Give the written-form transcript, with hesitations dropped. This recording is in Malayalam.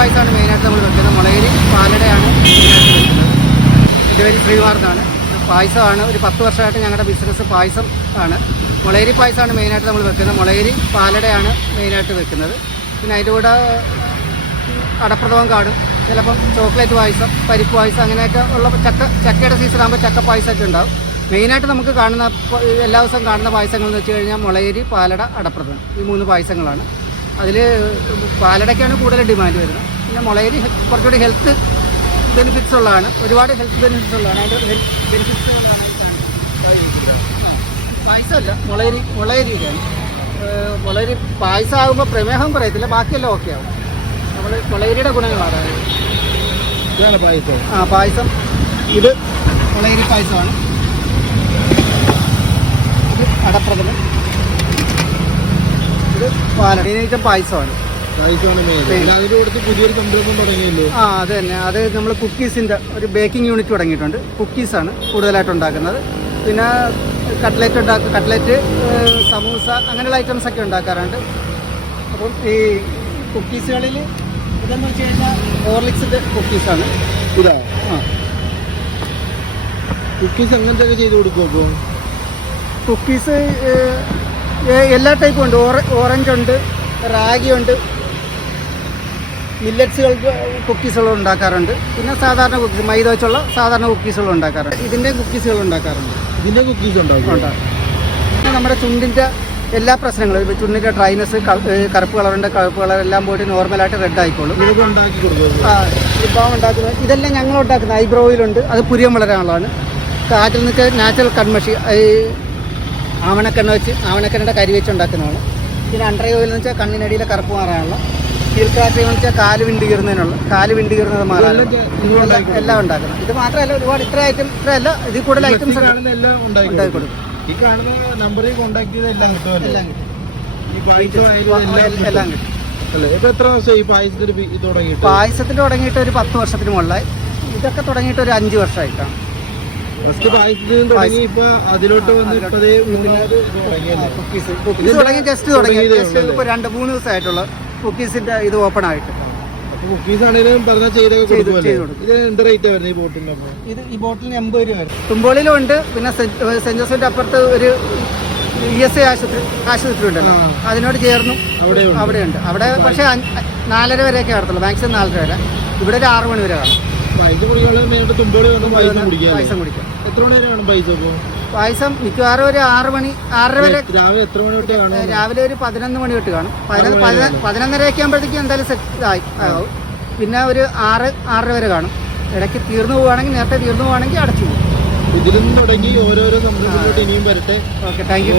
പായസമാണ് മെയിനായിട്ട് നമ്മൾ വെക്കുന്നത്. മുളയരി പാലടയാണ് മെയിനായിട്ട് വെക്കുന്നത്. എൻ്റെ പേര് ശ്രീകുമാർ എന്നാണ്. പായസമാണ് ഒരു 10 വർഷമായിട്ട് ഞങ്ങളുടെ ബിസിനസ് പായസം ആണ്. മുളയരി പായസമാണ് മെയിനായിട്ട് നമ്മൾ വെക്കുന്നത്. മുളയരി പാലടയാണ് മെയിനായിട്ട് വെക്കുന്നത്. പിന്നെ അതിൻ്റെ കൂടെ അടപ്രഥമൻ കാണും, ചിലപ്പം ചോക്ലേറ്റ് പായസം, പരിപ്പ് പായസം, അങ്ങനെയൊക്കെ ഉള്ള ചക്കയുടെ സീസണാകുമ്പോൾ ചക്ക പായസമൊക്കെ ഉണ്ടാവും. മെയിനായിട്ട് നമുക്ക് കാണുന്ന എല്ലാ ദിവസവും കാണുന്ന പായസങ്ങൾ എന്ന് വെച്ച് കഴിഞ്ഞാൽ മുളയരി, പാലട, അടപ്രഥമൻ, ഈ 3 പായസങ്ങളാണ്. അതിൽ പാലടയ്ക്കാണ് കൂടുതൽ ഡിമാൻഡ് വരുന്നത്. പിന്നെ മുളയരി കുറച്ചുകൂടി ഹെൽത്ത് ബെനിഫിറ്റ്സ് ഉള്ളതാണ്, ഒരുപാട് ഹെൽത്ത് ബെനിഫിറ്റ്സ് ഉള്ളതാണ്. അതിൻ്റെ ബെനിഫിറ്റ്സ് പായസമല്ല, മുളയരിയാണ്. മുളയരി പായസമാകുമ്പോൾ പ്രമേഹം പറയത്തില്ല, ബാക്കിയെല്ലാം ഓക്കെ ആവും. നമ്മൾ മുളയരിയുടെ ഗുണങ്ങളാണ് പായസം. ഇത് മുളയരി പായസമാണ്. ഇത് അടപ്രഥമൻ, ഇത് പാലട. മെയിനായിട്ട് പായസമാണ്. പുതിയൊരു സംരംഭം തുടങ്ങിയല്ലോ. അത് തന്നെ. അത് നമ്മൾ കുക്കീസിൻ്റെ ഒരു ബേക്കിംഗ് യൂണിറ്റ് തുടങ്ങിയിട്ടുണ്ട്. കുക്കീസാണ് കൂടുതലായിട്ട് ഉണ്ടാക്കുന്നത്. പിന്നെ കട്ട്ലറ്റ്, സമൂസ, അങ്ങനെയുള്ള ഐറ്റംസൊക്കെ ഉണ്ടാക്കാറുണ്ട്. അപ്പം ഈ കുക്കീസുകളിൽ ഇതെന്ന് വെച്ച് കഴിഞ്ഞാൽ ഹോർലിക്സിൻ്റെ കുക്കീസാണ്. ഇതാ കുക്കീസ് അങ്ങനത്തെ ചെയ്ത് കൊടുക്കും. അപ്പോൾ കുക്കീസ് എല്ലാ ടൈപ്പും ഉണ്ട്. ഓറഞ്ച് ഉണ്ട്, റാഗി ഉണ്ട്, മില്ലറ്റ്സുകൾ കുക്കീസുകൾ ഉണ്ടാക്കാറുണ്ട്. പിന്നെ സാധാരണ കുക്കീസ്, മൈദ വെച്ചുള്ള സാധാരണ കുക്കീസുകൾ ഉണ്ടാക്കാറുണ്ട്. ഇതിൻ്റെ കുക്കീസുകൾ ഉണ്ടാക്കാറുണ്ട്. ഇതിൻ്റെ കുക്കീസ് ഉണ്ടാകും. പിന്നെ നമ്മുടെ ചുണ്ടിൻ്റെ എല്ലാ പ്രശ്നങ്ങളും, ഇപ്പോൾ ചുണ്ടിൻ്റെ ഡ്രൈനസ്, കറുപ്പ് കളറുണ്ട്, കറുപ്പ് കളർ എല്ലാം പോയിട്ട് നോർമലായിട്ട് റെഡ് ആയിക്കോളും. ഇതൊക്കെ ഉണ്ടാക്കി കൊടുക്കും. വിഭവം ഉണ്ടാക്കുന്നത് ഇതെല്ലാം ഞങ്ങൾ ഉണ്ടാക്കുന്നത്. ഐബ്രോയിലുണ്ട്, അത് പുരിയം വളരാനുള്ളതാണ്. കാറ്റിൽ നിന്നൊക്കെ നാച്ചുറൽ കൺമഷി, ആവണക്കെണ്ണ വെച്ച്, ആവണക്കെണ്ണയുടെ കരി വെച്ച് ഉണ്ടാക്കുന്നതാണ്. പിന്നെ അണ്ടർ ഓയിൽ എന്ന് വെച്ചാൽ കണ്ണിനടിയിലെ കറുപ്പ് മാറാനുള്ള, കീഴ്ക്കാറ്റ് എന്ന് വെച്ചാൽ കാല് വിണ്ട് കീറുന്നത് മാറാനുള്ള എല്ലാം ഉണ്ടാക്കുന്നത്. ഇത് മാത്രമല്ല, ഒരുപാട് ഇത്രയല്ല, ഇതിൽ കൂടുതൽ ഐറ്റംസ് ഉണ്ടാക്കി കൊടുക്കും. ഈ കാണുന്ന നമ്പറിൽ കോൺടാക്ട് ചെയ്താൽ എല്ലാം കിട്ടും. എല്ലാം കിട്ടും. എത്ര വർഷമായി പായസത്തിന് തുടങ്ങിയിട്ട്? പായസത്തിന് തുടങ്ങിയിട്ട് ഒരു 10 വർഷത്തിന് മുകളിലായി. ഇതൊക്കെ തുടങ്ങിയിട്ട് ഒരു 5 വർഷമായിട്ടാണ്. കുക്കീസ് തുടങ്ങി ജസ്റ്റ് ഇപ്പോൾ 2-3 ദിവസമായിട്ടുള്ള കുക്കീസിന്റെ ഇത് ഓപ്പൺ ആയിട്ട്. കുക്കീസ് ആണെങ്കിലും പറഞ്ഞാൽ ചെയ്ത് കൊടുക്കും. ഇത് എന്ത് റേറ്റ് വരുന്നത് ഈ ബോട്ടിലിന്? ഇത് ഈ ബോട്ടിലിന് 80 രൂപ വരും. തുമ്പോളിലും ഉണ്ട്. പിന്നെ സെന്റ് ജോസഫിന്റെ അപ്പുറത്ത് ഒരു ESI ആശുപത്രി ഉണ്ടല്ലോ, അതിനോട് ചേർന്നും അവിടെയുണ്ട്. അവിടെ പക്ഷേ 4:30 വരെയൊക്കെ നടത്തുള്ളൂ, മാക്സിമം 4:30 വരെ. ഇവിടെ ഒരു 6 മണി വരെ കാണും. പായസം കുടിക്കാം. എത്ര മണി വരെ കാണും പായസം? മിക്കവാറും ഒരു 6 മണി, 6:30 വരെ. രാവിലെ എത്ര മണി തൊട്ട് കാണും? രാവിലെ ഒരു 11 മണി തൊട്ട് കാണും. 11:30 ആകുമ്പോഴത്തേക്കും എന്തായാലും സെറ്റ് ആവും. പിന്നെ ഒരു 6-6:30 വരെ കാണും. ഇടയ്ക്ക് തീർന്നു പോവുകയാണെങ്കിൽ, നേരത്തെ തീർന്നു പോവുകയാണെങ്കിൽ അടച്ചു പോകും. ഇതിൽ നിന്ന് തുടങ്ങി ഓരോരോ സംരംഭത്തിലോട്ട് ഇനിയും വരട്ടെ. Okay, thank you.